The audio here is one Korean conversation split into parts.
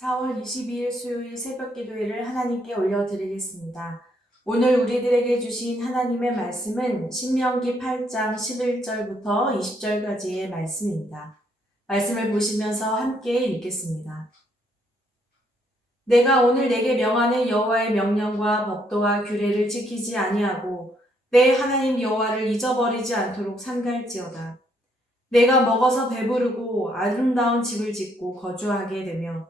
4월 22일 수요일 새벽 기도회를 하나님께 올려드리겠습니다. 오늘 우리들에게 주신 하나님의 말씀은 신명기 8장 11절부터 20절까지의 말씀입니다. 말씀을 보시면서 함께 읽겠습니다. 내가 오늘 내게 명하는 여호와의 명령과 법도와 규례를 지키지 아니하고 내 하나님 여호와를 잊어버리지 않도록 삼갈지어다. 내가 먹어서 배부르고 아름다운 집을 짓고 거주하게 되며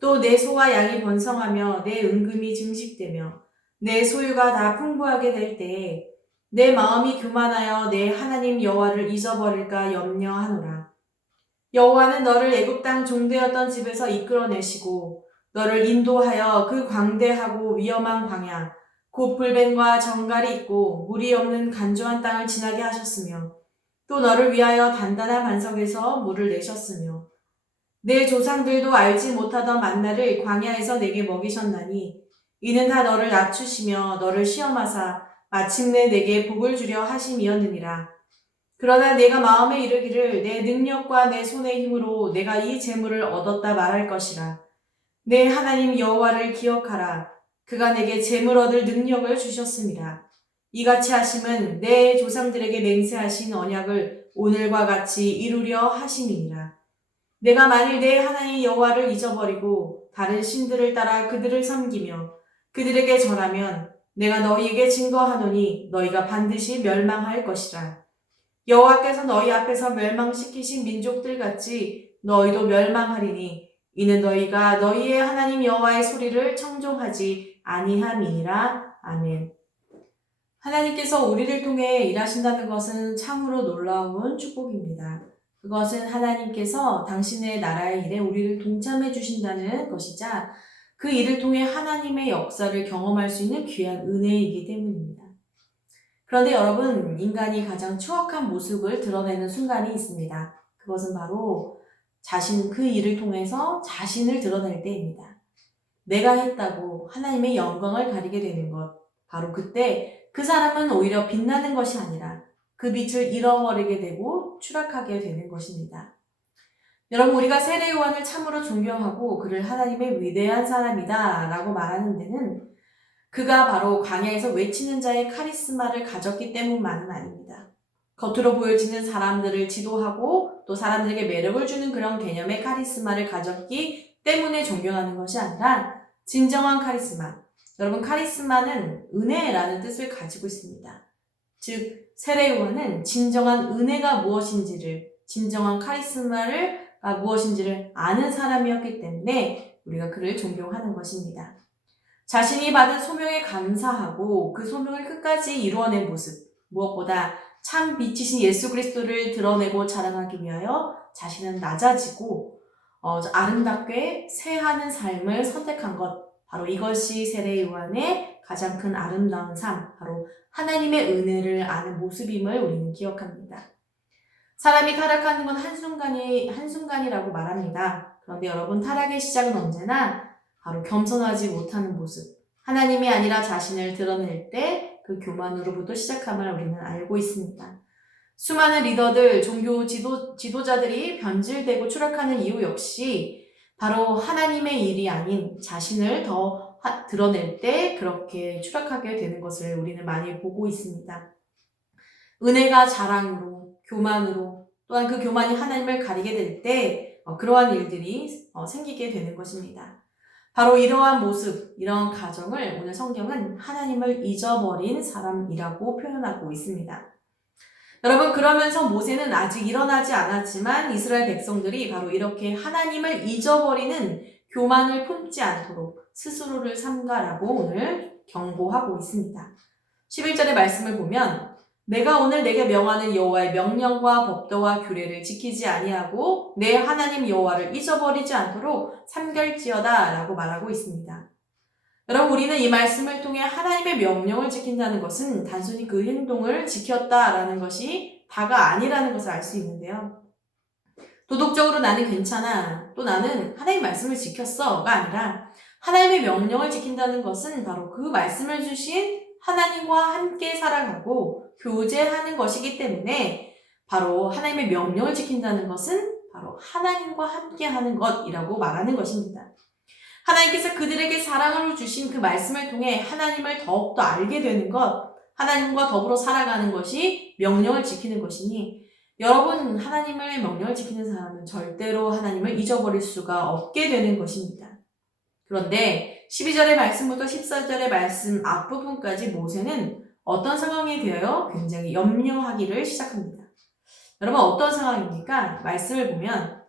또 내 소와 양이 번성하며 내 은금이 증식되며 내 소유가 다 풍부하게 될 때에 내 마음이 교만하여 내 하나님 여호와를 잊어버릴까 염려하노라. 여호와는 너를 애굽 땅 종되었던 집에서 이끌어내시고 너를 인도하여 그 광대하고 위험한 광야 곧 불뱀과 정갈이 있고 물이 없는 간조한 땅을 지나게 하셨으며 또 너를 위하여 단단한 반석에서 물을 내셨으며 내 조상들도 알지 못하던 만나를 광야에서 내게 먹이셨나니 이는 다 너를 낮추시며 너를 시험하사 마침내 내게 복을 주려 하심이었느니라. 그러나 내가 마음에 이르기를 내 능력과 내 손의 힘으로 내가 이 재물을 얻었다 말할 것이라. 내 하나님 여호와를 기억하라. 그가 내게 재물 얻을 능력을 주셨습니다. 이같이 하심은 내 조상들에게 맹세하신 언약을 오늘과 같이 이루려 하심이니라. 내가 만일 내 하나님 여호와를 잊어버리고 다른 신들을 따라 그들을 섬기며 그들에게 절하면 내가 너희에게 증거하노니 너희가 반드시 멸망할 것이라. 여호와께서 너희 앞에서 멸망시키신 민족들 같이 너희도 멸망하리니 이는 너희가 너희의 하나님 여호와의 소리를 청종하지 아니함이니라. 아멘. 하나님께서 우리를 통해 일하신다는 것은 참으로 놀라운 축복입니다. 그것은 하나님께서 당신의 나라의 일에 우리를 동참해 주신다는 것이자 그 일을 통해 하나님의 역사를 경험할 수 있는 귀한 은혜이기 때문입니다. 그런데 여러분, 인간이 가장 추악한 모습을 드러내는 순간이 있습니다. 그것은 바로 그 일을 통해서 자신을 드러낼 때입니다. 내가 했다고 하나님의 영광을 가리게 되는 것, 바로 그때 그 사람은 오히려 빛나는 것이 아니라 그 빛을 잃어버리게 되고 추락하게 되는 것입니다. 여러분, 우리가 세례 요한을 참으로 존경하고 그를 하나님의 위대한 사람이다 라고 말하는 데는 그가 바로 광야에서 외치는 자의 카리스마를 가졌기 때문만은 아닙니다. 겉으로 보여지는 사람들을 지도하고 또 사람들에게 매력을 주는 그런 개념의 카리스마를 가졌기 때문에 존경하는 것이 아니라 진정한 카리스마. 여러분, 카리스마는 은혜라는 뜻을 가지고 있습니다. 즉, 세례 요한은 진정한 은혜가 무엇인지를, 진정한 카리스마가 무엇인지를 아는 사람이었기 때문에 우리가 그를 존경하는 것입니다. 자신이 받은 소명에 감사하고 그 소명을 끝까지 이루어낸 모습, 무엇보다 참 빛이신 예수 그리스도를 드러내고 자랑하기 위하여 자신은 낮아지고 아름답게 새하는 삶을 선택한 것, 바로 이것이 세례 요한의 가장 큰 아름다운 삶, 바로 하나님의 은혜를 아는 모습임을 우리는 기억합니다. 사람이 타락하는 건 한순간이라고 말합니다. 그런데 여러분, 타락의 시작은 언제나 바로 겸손하지 못하는 모습, 하나님이 아니라 자신을 드러낼 때 그 교만으로부터 시작함을 우리는 알고 있습니다. 수많은 리더들, 종교 지도자들이 변질되고 추락하는 이유 역시 바로 하나님의 일이 아닌 자신을 더 드러낼 때 그렇게 추락하게 되는 것을 우리는 많이 보고 있습니다. 은혜가 자랑으로, 교만으로, 또한 그 교만이 하나님을 가리게 될 때 그러한 일들이 생기게 되는 것입니다. 바로 이러한 모습, 이러한 가정을 오늘 성경은 하나님을 잊어버린 사람이라고 표현하고 있습니다. 여러분, 그러면서 모세는 아직 일어나지 않았지만 이스라엘 백성들이 바로 이렇게 하나님을 잊어버리는 교만을 품지 않도록 스스로를 삼가라고 오늘 경고하고 있습니다. 11절의 말씀을 보면 내가 오늘 내게 명하는 여호와의 명령과 법도와 규례를 지키지 아니하고 내 하나님 여호와를 잊어버리지 않도록 삼갈지어다 라고 말하고 있습니다. 여러분, 우리는 이 말씀을 통해 하나님의 명령을 지킨다는 것은 단순히 그 행동을 지켰다라는 것이 다가 아니라는 것을 알 수 있는데요. 도덕적으로 나는 괜찮아, 또 나는 하나님 말씀을 지켰어가 아니라 하나님의 명령을 지킨다는 것은 바로 그 말씀을 주신 하나님과 함께 살아가고 교제하는 것이기 때문에 바로 하나님의 명령을 지킨다는 것은 바로 하나님과 함께 하는 것이라고 말하는 것입니다. 하나님께서 그들에게 사랑으로 주신 그 말씀을 통해 하나님을 더욱더 알게 되는 것, 하나님과 더불어 살아가는 것이 명령을 지키는 것이니 여러분, 하나님의 명령을 지키는 사람은 절대로 하나님을 잊어버릴 수가 없게 되는 것입니다. 그런데 12절의 말씀부터 14절의 말씀 앞부분까지 모세는 어떤 상황에 대하여 굉장히 염려하기를 시작합니다. 여러분, 어떤 상황입니까? 말씀을 보면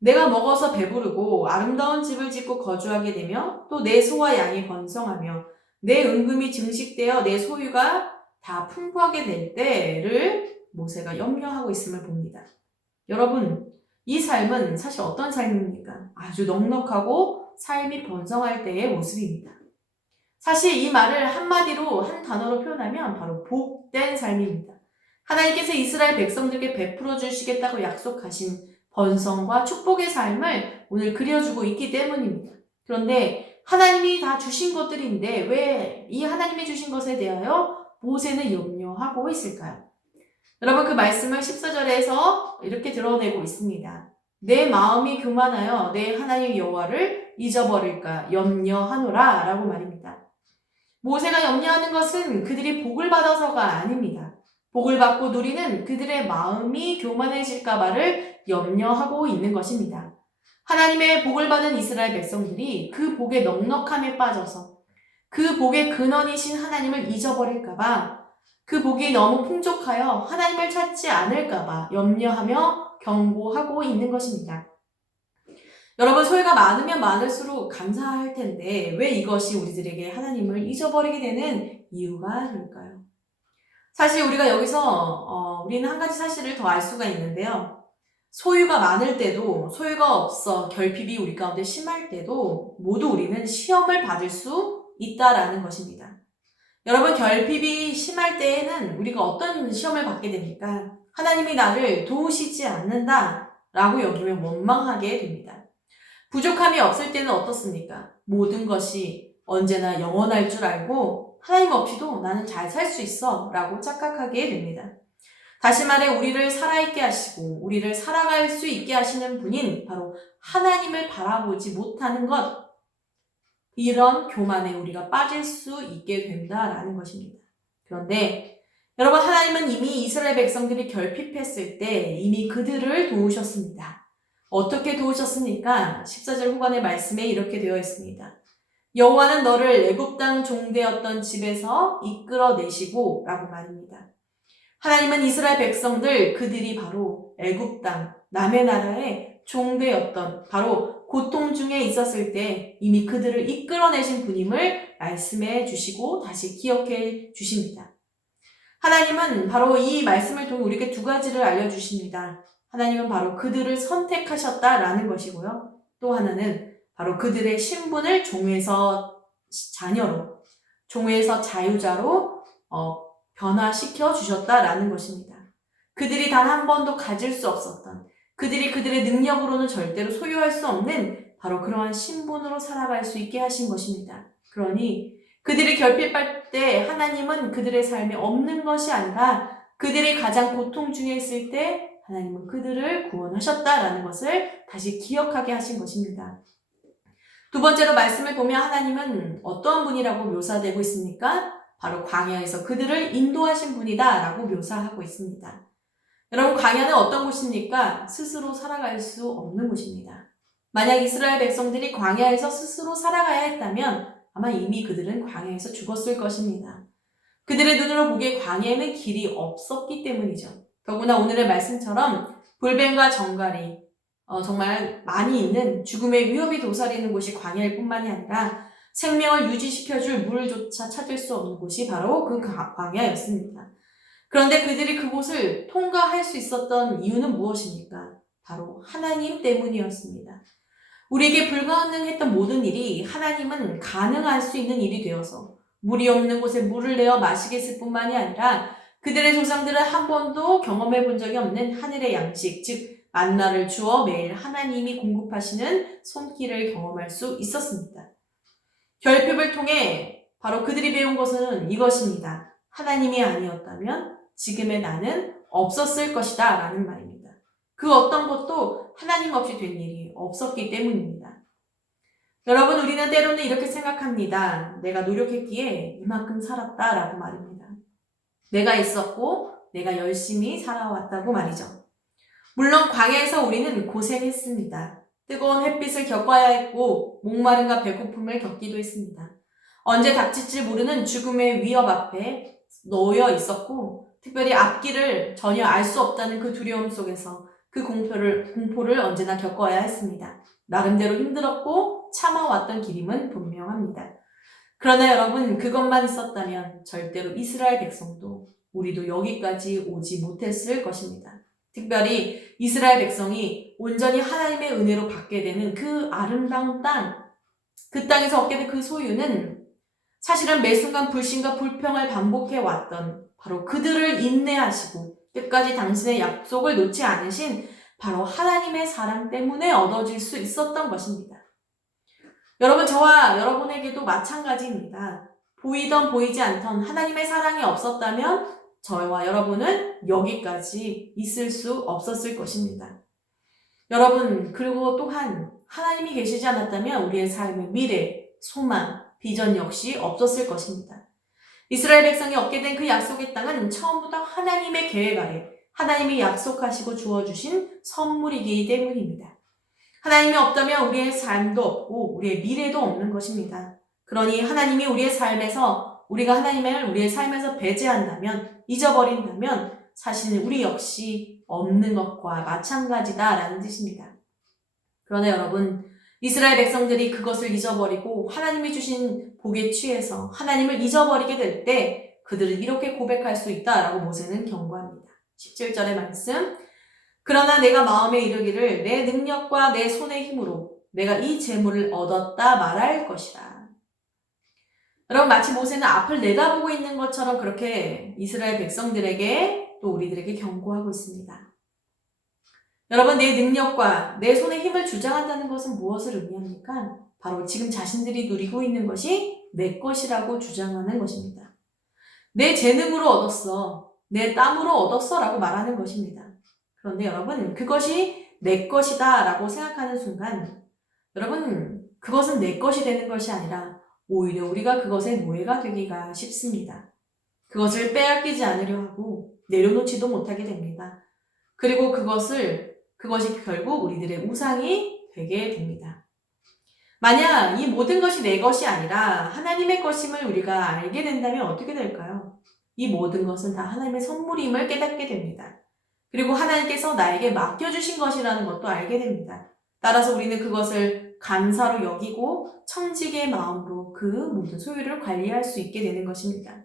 내가 먹어서 배부르고 아름다운 집을 짓고 거주하게 되며 또 내 소와 양이 번성하며 내 은금이 증식되어 내 소유가 다 풍부하게 될 때를 모세가 염려하고 있음을 봅니다. 여러분, 이 삶은 사실 어떤 삶입니까? 아주 넉넉하고 삶이 번성할 때의 모습입니다. 사실 이 말을 한마디로 한 단어로 표현하면 바로 복된 삶입니다. 하나님께서 이스라엘 백성들에게 베풀어 주시겠다고 약속하신 번성과 축복의 삶을 오늘 그려주고 있기 때문입니다. 그런데 하나님이 다 주신 것들인데 왜 이 하나님이 주신 것에 대하여 모세는 염려하고 있을까요? 여러분, 그 말씀을 14절에서 이렇게 드러내고 있습니다. 내 마음이 교만하여 내 하나님 여호와를 잊어버릴까 염려하노라 라고 말입니다. 모세가 염려하는 것은 그들이 복을 받아서가 아닙니다. 복을 받고 누리는 그들의 마음이 교만해질까봐를 염려하고 있는 것입니다. 하나님의 복을 받은 이스라엘 백성들이 그 복의 넉넉함에 빠져서 그 복의 근원이신 하나님을 잊어버릴까봐 그 복이 너무 풍족하여 하나님을 찾지 않을까봐 염려하며 경고하고 있는 것입니다. 여러분, 소유가 많으면 많을수록 감사할 텐데 왜 이것이 우리들에게 하나님을 잊어버리게 되는 이유가 될까요? 사실 우리가 여기서 우리는 한 가지 사실을 더 알 수가 있는데요. 소유가 많을 때도 소유가 없어 결핍이 우리 가운데 심할 때도 모두 우리는 시험을 받을 수 있다라는 것입니다. 여러분, 결핍이 심할 때에는 우리가 어떤 시험을 받게 됩니까? 하나님이 나를 도우시지 않는다라고 여기면 원망하게 됩니다. 부족함이 없을 때는 어떻습니까? 모든 것이 언제나 영원할 줄 알고 하나님 없이도 나는 잘 살 수 있어 라고 착각하게 됩니다. 다시 말해 우리를 살아있게 하시고 우리를 살아갈 수 있게 하시는 분인 바로 하나님을 바라보지 못하는 것, 이런 교만에 우리가 빠질 수 있게 된다라는 것입니다. 그런데 여러분, 하나님은 이미 이스라엘 백성들이 결핍했을 때 이미 그들을 도우셨습니다. 어떻게 도우셨습니까? 14절 후반의 말씀에 이렇게 되어 있습니다. 여호와는 너를 애굽 땅 종되었던 집에서 이끌어내시고 라고 말입니다. 하나님은 이스라엘 백성들, 그들이 바로 애굽 땅, 남의 나라의 종되었던 바로 고통 중에 있었을 때 이미 그들을 이끌어내신 분임을 말씀해 주시고 다시 기억해 주십니다. 하나님은 바로 이 말씀을 통해 우리에게 두 가지를 알려주십니다. 하나님은 바로 그들을 선택하셨다라는 것이고요. 또 하나는 바로 그들의 신분을 종에서 자녀로, 종에서 자유자로 변화시켜 주셨다라는 것입니다. 그들이 단 한 번도 가질 수 없었던, 그들이 그들의 능력으로는 절대로 소유할 수 없는 바로 그러한 신분으로 살아갈 수 있게 하신 것입니다. 그러니 그들이 결핍할 때 하나님은 그들의 삶에 없는 것이 아니라 그들이 가장 고통 중에 있을 때 하나님은 그들을 구원하셨다라는 것을 다시 기억하게 하신 것입니다. 두 번째로 말씀을 보면 하나님은 어떠한 분이라고 묘사되고 있습니까? 바로 광야에서 그들을 인도하신 분이다라고 묘사하고 있습니다. 여러분, 광야는 어떤 곳입니까? 스스로 살아갈 수 없는 곳입니다. 만약 이스라엘 백성들이 광야에서 스스로 살아가야 했다면 아마 이미 그들은 광야에서 죽었을 것입니다. 그들의 눈으로 보기에 광야에는 길이 없었기 때문이죠. 더구나 오늘의 말씀처럼 불뱀과 정갈이 정말 많이 있는 죽음의 위협이 도사리는 곳이 광야일 뿐만이 아니라 생명을 유지시켜줄 물조차 찾을 수 없는 곳이 바로 그 광야였습니다. 그런데 그들이 그곳을 통과할 수 있었던 이유는 무엇입니까? 바로 하나님 때문이었습니다. 우리에게 불가능했던 모든 일이 하나님은 가능할 수 있는 일이 되어서 물이 없는 곳에 물을 내어 마시게 했을 뿐만이 아니라 그들의 조상들은 한 번도 경험해 본 적이 없는 하늘의 양식, 즉 만나를 주어 매일 하나님이 공급하시는 손길을 경험할 수 있었습니다. 결핍을 통해 바로 그들이 배운 것은 이것입니다. 하나님이 아니었다면 지금의 나는 없었을 것이다 라는 말입니다. 그 어떤 것도 하나님 없이 된 일이 없었기 때문입니다. 여러분, 우리는 때로는 이렇게 생각합니다. 내가 노력했기에 이만큼 살았다라고 말입니다. 내가 있었고 내가 열심히 살아왔다고 말이죠. 물론 광야에서 우리는 고생했습니다. 뜨거운 햇빛을 겪어야 했고 목마름과 배고픔을 겪기도 했습니다. 언제 닥칠지 모르는 죽음의 위협 앞에 놓여 있었고 특별히 앞길을 전혀 알 수 없다는 그 두려움 속에서 그 공포를 언제나 겪어야 했습니다. 나름대로 힘들었고 참아왔던 길임은 분명합니다. 그러나 여러분, 그것만 있었다면 절대로 이스라엘 백성도 우리도 여기까지 오지 못했을 것입니다. 특별히 이스라엘 백성이 온전히 하나님의 은혜로 받게 되는 그 아름다운 땅, 그 땅에서 얻게 된 그 소유는 사실은 매 순간 불신과 불평을 반복해 왔던 바로 그들을 인내하시고 끝까지 당신의 약속을 놓지 않으신 바로 하나님의 사랑 때문에 얻어질 수 있었던 것입니다. 여러분, 저와 여러분에게도 마찬가지입니다. 보이던 보이지 않던 하나님의 사랑이 없었다면 저와 여러분은 여기까지 있을 수 없었을 것입니다. 여러분, 그리고 또한 하나님이 계시지 않았다면 우리의 삶의 미래, 소망, 비전 역시 없었을 것입니다. 이스라엘 백성이 얻게 된 그 약속의 땅은 처음부터 하나님의 계획 아래 하나님이 약속하시고 주어주신 선물이기 때문입니다. 하나님이 없다면 우리의 삶도 없고 우리의 미래도 없는 것입니다. 그러니 하나님이 우리의 삶에서 우리가 하나님을 우리의 삶에서 배제한다면 잊어버린다면 사실은 우리 역시 없는 것과 마찬가지다라는 뜻입니다. 그러나 여러분, 이스라엘 백성들이 그것을 잊어버리고 하나님이 주신 복에 취해서 하나님을 잊어버리게 될 때 그들은 이렇게 고백할 수 있다라고 모세는 경고합니다. 17절의 말씀, 그러나 내가 마음에 이르기를 내 능력과 내 손의 힘으로 내가 이 재물을 얻었다 말할 것이라. 여러분, 마치 모세는 앞을 내다보고 있는 것처럼 그렇게 이스라엘 백성들에게 또 우리들에게 경고하고 있습니다. 여러분, 내 능력과 내 손의 힘을 주장한다는 것은 무엇을 의미합니까? 바로 지금 자신들이 누리고 있는 것이 내 것이라고 주장하는 것입니다. 내 재능으로 얻었어, 내 땀으로 얻었어 라고 말하는 것입니다. 그런데 여러분, 그것이 내 것이다 라고 생각하는 순간 여러분, 그것은 내 것이 되는 것이 아니라 오히려 우리가 그것의 노예가 되기가 쉽습니다. 그것을 빼앗기지 않으려 하고 내려놓지도 못하게 됩니다. 그리고 그것이 결국 우리들의 우상이 되게 됩니다. 만약 이 모든 것이 내 것이 아니라 하나님의 것임을 우리가 알게 된다면 어떻게 될까요? 이 모든 것은 다 하나님의 선물임을 깨닫게 됩니다. 그리고 하나님께서 나에게 맡겨주신 것이라는 것도 알게 됩니다. 따라서 우리는 그것을 감사로 여기고 청지기의 마음으로 그 모든 소유를 관리할 수 있게 되는 것입니다.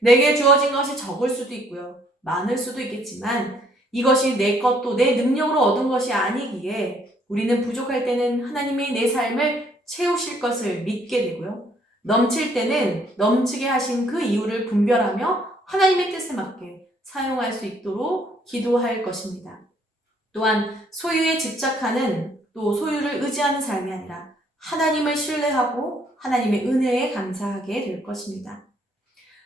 내게 주어진 것이 적을 수도 있고요. 많을 수도 있겠지만 이것이 내 것도 내 능력으로 얻은 것이 아니기에 우리는 부족할 때는 하나님이 내 삶을 채우실 것을 믿게 되고요. 넘칠 때는 넘치게 하신 그 이유를 분별하며 하나님의 뜻에 맞게 사용할 수 있도록 기도할 것입니다. 또한 소유에 집착하는 또 소유를 의지하는 삶이 아니라 하나님을 신뢰하고 하나님의 은혜에 감사하게 될 것입니다.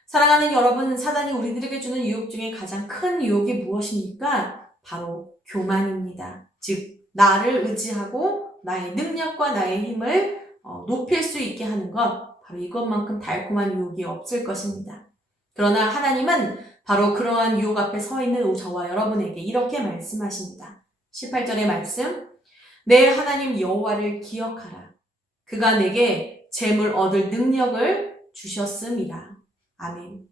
사랑하는 여러분, 사단이 우리들에게 주는 유혹 중에 가장 큰 유혹이 무엇입니까? 바로 교만입니다. 즉, 나를 의지하고 나의 능력과 나의 힘을 높일 수 있게 하는 것, 바로 이것만큼 달콤한 유혹이 없을 것입니다. 그러나 하나님은 바로 그러한 유혹 앞에 서 있는 저와 여러분에게 이렇게 말씀하십니다. 18절의 말씀, 내 하나님 여호와를 기억하라. 그가 내게 재물 얻을 능력을 주셨음이라. 아멘.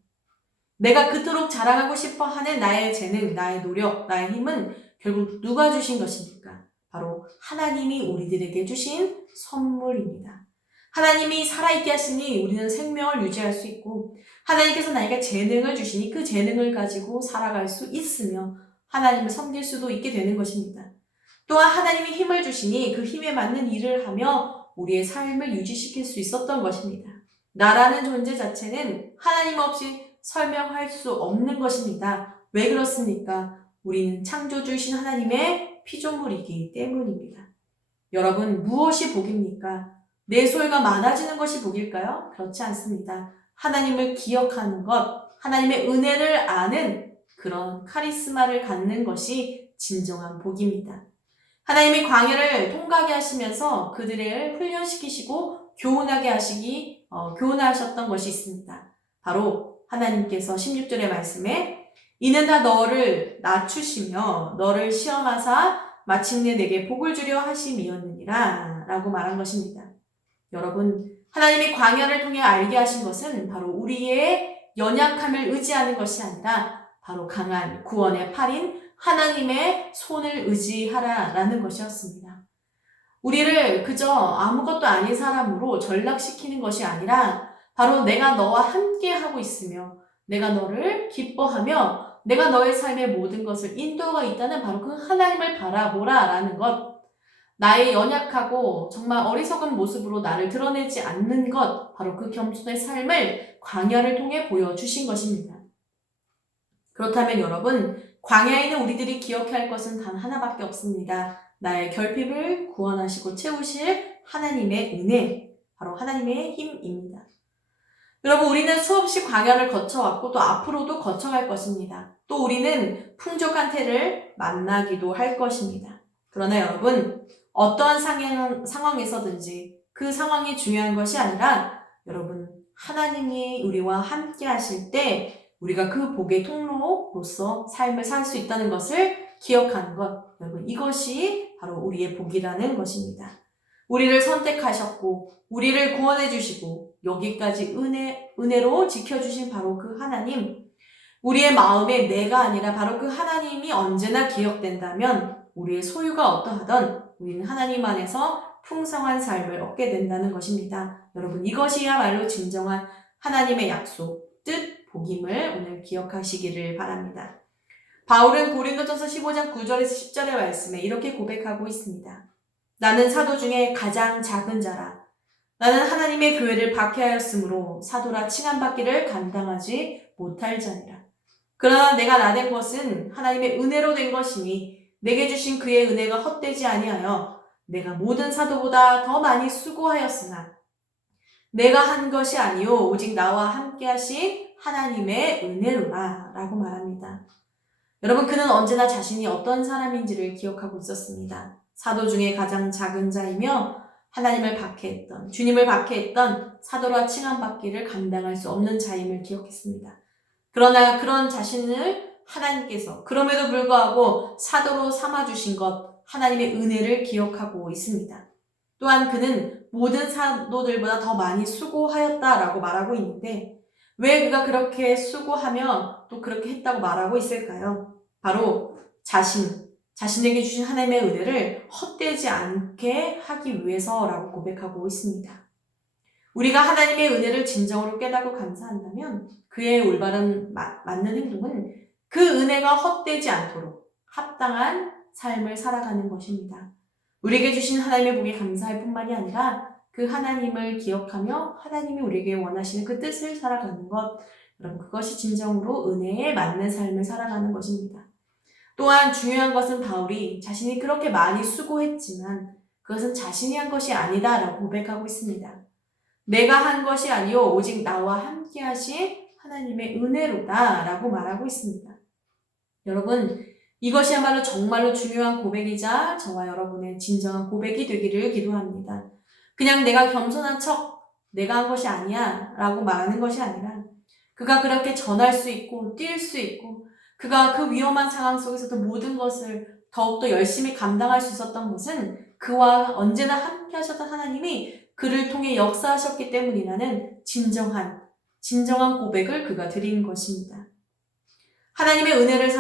내가 그토록 자랑하고 싶어하는 나의 재능, 나의 노력, 나의 힘은 결국 누가 주신 것입니까? 바로 하나님이 우리들에게 주신 선물입니다. 하나님이 살아있게 하시니 우리는 생명을 유지할 수 있고 하나님께서 나에게 재능을 주시니 그 재능을 가지고 살아갈 수 있으며 하나님을 섬길 수도 있게 되는 것입니다. 또한 하나님이 힘을 주시니 그 힘에 맞는 일을 하며 우리의 삶을 유지시킬 수 있었던 것입니다. 나라는 존재 자체는 하나님 없이 설명할 수 없는 것입니다. 왜 그렇습니까? 우리는 창조주이신 하나님의 피조물이기 때문입니다. 여러분, 무엇이 복입니까? 내 소유가 많아지는 것이 복일까요? 그렇지 않습니다. 하나님을 기억하는 것, 하나님의 은혜를 아는 그런 카리스마를 갖는 것이 진정한 복입니다. 하나님이 광야를 통과하게 하시면서 그들을 훈련시키시고 교훈하셨던 것이 있습니다. 바로 하나님께서 16절의 말씀에 이는 다 너를 낮추시며 너를 시험하사 마침내 내게 복을 주려 하심이었느니라 라고 말한 것입니다. 여러분, 하나님이 광야를 통해 알게 하신 것은 바로 우리의 연약함을 의지하는 것이 아니라 바로 강한 구원의 팔인 하나님의 손을 의지하라라는 것이었습니다. 우리를 그저 아무것도 아닌 사람으로 전락시키는 것이 아니라 바로 내가 너와 함께 하고 있으며 내가 너를 기뻐하며 내가 너의 삶의 모든 것을 인도가 있다는 바로 그 하나님을 바라보라라는 것, 나의 연약하고 정말 어리석은 모습으로 나를 드러내지 않는 것, 바로 그 겸손의 삶을 광야를 통해 보여주신 것입니다. 그렇다면 여러분, 광야에 있는 우리들이 기억해야 할 것은 단 하나밖에 없습니다. 나의 결핍을 구원하시고 채우실 하나님의 은혜, 바로 하나님의 힘입니다. 여러분, 우리는 수없이 광야를 거쳐왔고 또 앞으로도 거쳐갈 것입니다. 또 우리는 풍족한 태를 만나기도 할 것입니다. 그러나 여러분, 어떠한 상황에서든지 그 상황이 중요한 것이 아니라 여러분, 하나님이 우리와 함께 하실 때 우리가 그 복의 통로로서 삶을 살 수 있다는 것을 기억하는 것, 여러분, 이것이 바로 우리의 복이라는 것입니다. 우리를 선택하셨고 우리를 구원해 주시고 여기까지 은혜로 지켜주신 바로 그 하나님, 우리의 마음에 내가 아니라 바로 그 하나님이 언제나 기억된다면 우리의 소유가 어떠하던 우리는 하나님 안에서 풍성한 삶을 얻게 된다는 것입니다. 여러분, 이것이야말로 진정한 하나님의 약속, 뜻, 복임을 오늘 기억하시기를 바랍니다. 바울은 고린도전서 15장 9절에서 10절의 말씀에 이렇게 고백하고 있습니다. 나는 사도 중에 가장 작은 자라. 나는 하나님의 교회를 박해하였으므로 사도라 칭함받기를 감당하지 못할 자니라. 그러나 내가 나된 것은 하나님의 은혜로 된 것이니 내게 주신 그의 은혜가 헛되지 아니하여 내가 모든 사도보다 더 많이 수고하였으나 내가 한 것이 아니요 오직 나와 함께 하신 하나님의 은혜로라 라고 말합니다. 여러분, 그는 언제나 자신이 어떤 사람인지를 기억하고 있었습니다. 사도 중에 가장 작은 자이며 하나님을 박해했던, 주님을 박해했던 사도라 칭함받기를 감당할 수 없는 자임을 기억했습니다. 그러나 그런 자신을 하나님께서 그럼에도 불구하고 사도로 삼아주신 것, 하나님의 은혜를 기억하고 있습니다. 또한 그는 모든 사도들보다 더 많이 수고하였다라고 말하고 있는데 왜 그가 그렇게 수고하며 또 그렇게 했다고 말하고 있을까요? 바로 자신에게 주신 하나님의 은혜를 헛되지 않게 하기 위해서라고 고백하고 있습니다. 우리가 하나님의 은혜를 진정으로 깨닫고 감사한다면 그의 올바른 맞는 행동은 그 은혜가 헛되지 않도록 합당한 삶을 살아가는 것입니다. 우리에게 주신 하나님의 복에 감사할 뿐만이 아니라 그 하나님을 기억하며 하나님이 우리에게 원하시는 그 뜻을 살아가는 것, 여러분, 그것이 진정으로 은혜에 맞는 삶을 살아가는 것입니다. 또한 중요한 것은 바울이 자신이 그렇게 많이 수고했지만 그것은 자신이 한 것이 아니다라고 고백하고 있습니다. 내가 한 것이 아니요 오직 나와 함께 하신 하나님의 은혜로다라고 말하고 있습니다. 여러분, 이것이야말로 정말로 중요한 고백이자 저와 여러분의 진정한 고백이 되기를 기도합니다. 그냥 내가 겸손한 척 내가 한 것이 아니야 라고 말하는 것이 아니라 그가 그렇게 전할 수 있고 뛸 수 있고 그가 그 위험한 상황 속에서도 모든 것을 더욱더 열심히 감당할 수 있었던 것은 그와 언제나 함께 하셨던 하나님이 그를 통해 역사하셨기 때문이라는 진정한 고백을 그가 드린 것입니다. 하나님의 은혜를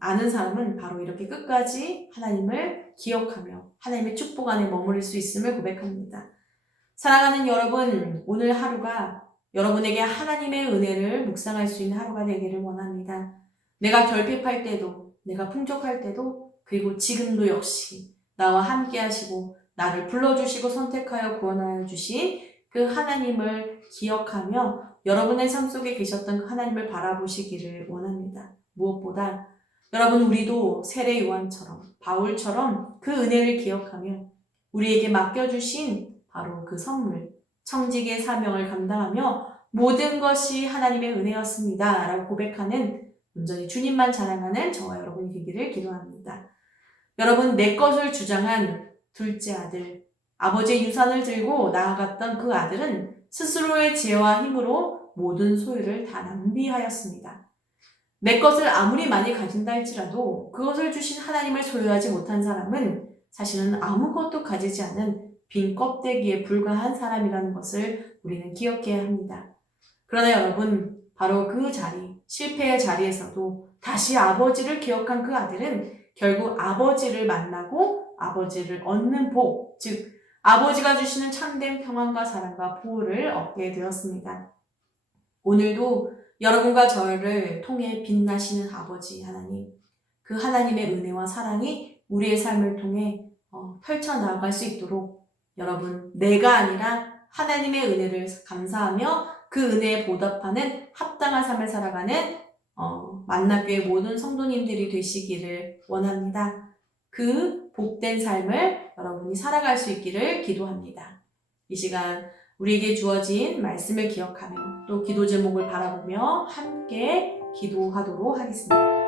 아는 사람은 바로 이렇게 끝까지 하나님을 기억하며 하나님의 축복 안에 머무를 수 있음을 고백합니다. 사랑하는 여러분, 오늘 하루가 여러분에게 하나님의 은혜를 묵상할 수 있는 하루가 되기를 원합니다. 내가 결핍할 때도, 내가 풍족할 때도, 그리고 지금도 역시 나와 함께 하시고 나를 불러주시고 선택하여 구원하여 주신 그 하나님을 기억하며 여러분의 삶 속에 계셨던 그 하나님을 바라보시기를 원합니다. 무엇보다 여러분, 우리도 세례 요한처럼 바울처럼 그 은혜를 기억하며 우리에게 맡겨주신 바로 그 선물, 청지기의 사명을 감당하며 모든 것이 하나님의 은혜였습니다 라고 고백하는 온전히 주님만 자랑하는 저와 여러분이 되기를 기도합니다. 여러분, 내 것을 주장한 둘째 아들, 아버지의 유산을 들고 나아갔던 그 아들은 스스로의 지혜와 힘으로 모든 소유를 다 낭비하였습니다. 내 것을 아무리 많이 가진다 할지라도 그것을 주신 하나님을 소유하지 못한 사람은 사실은 아무것도 가지지 않은 빈 껍데기에 불과한 사람이라는 것을 우리는 기억해야 합니다. 그러나 여러분, 바로 그 자리, 실패의 자리에서도 다시 아버지를 기억한 그 아들은 결국 아버지를 만나고 아버지를 얻는 복, 즉 아버지가 주시는 참된 평안과 사랑과 보호를 얻게 되었습니다. 오늘도 여러분과 저를 통해 빛나시는 아버지 하나님, 그 하나님의 은혜와 사랑이 우리의 삶을 통해 펼쳐나갈 수 있도록 여러분, 내가 아니라 하나님의 은혜를 감사하며 그 은혜에 보답하는 합당한 삶을 살아가는 만나교회 모든 성도님들이 되시기를 원합니다. 그 복된 삶을 여러분이 살아갈 수 있기를 기도합니다. 이 시간 우리에게 주어진 말씀을 기억하며 또 기도 제목을 바라보며 함께 기도하도록 하겠습니다.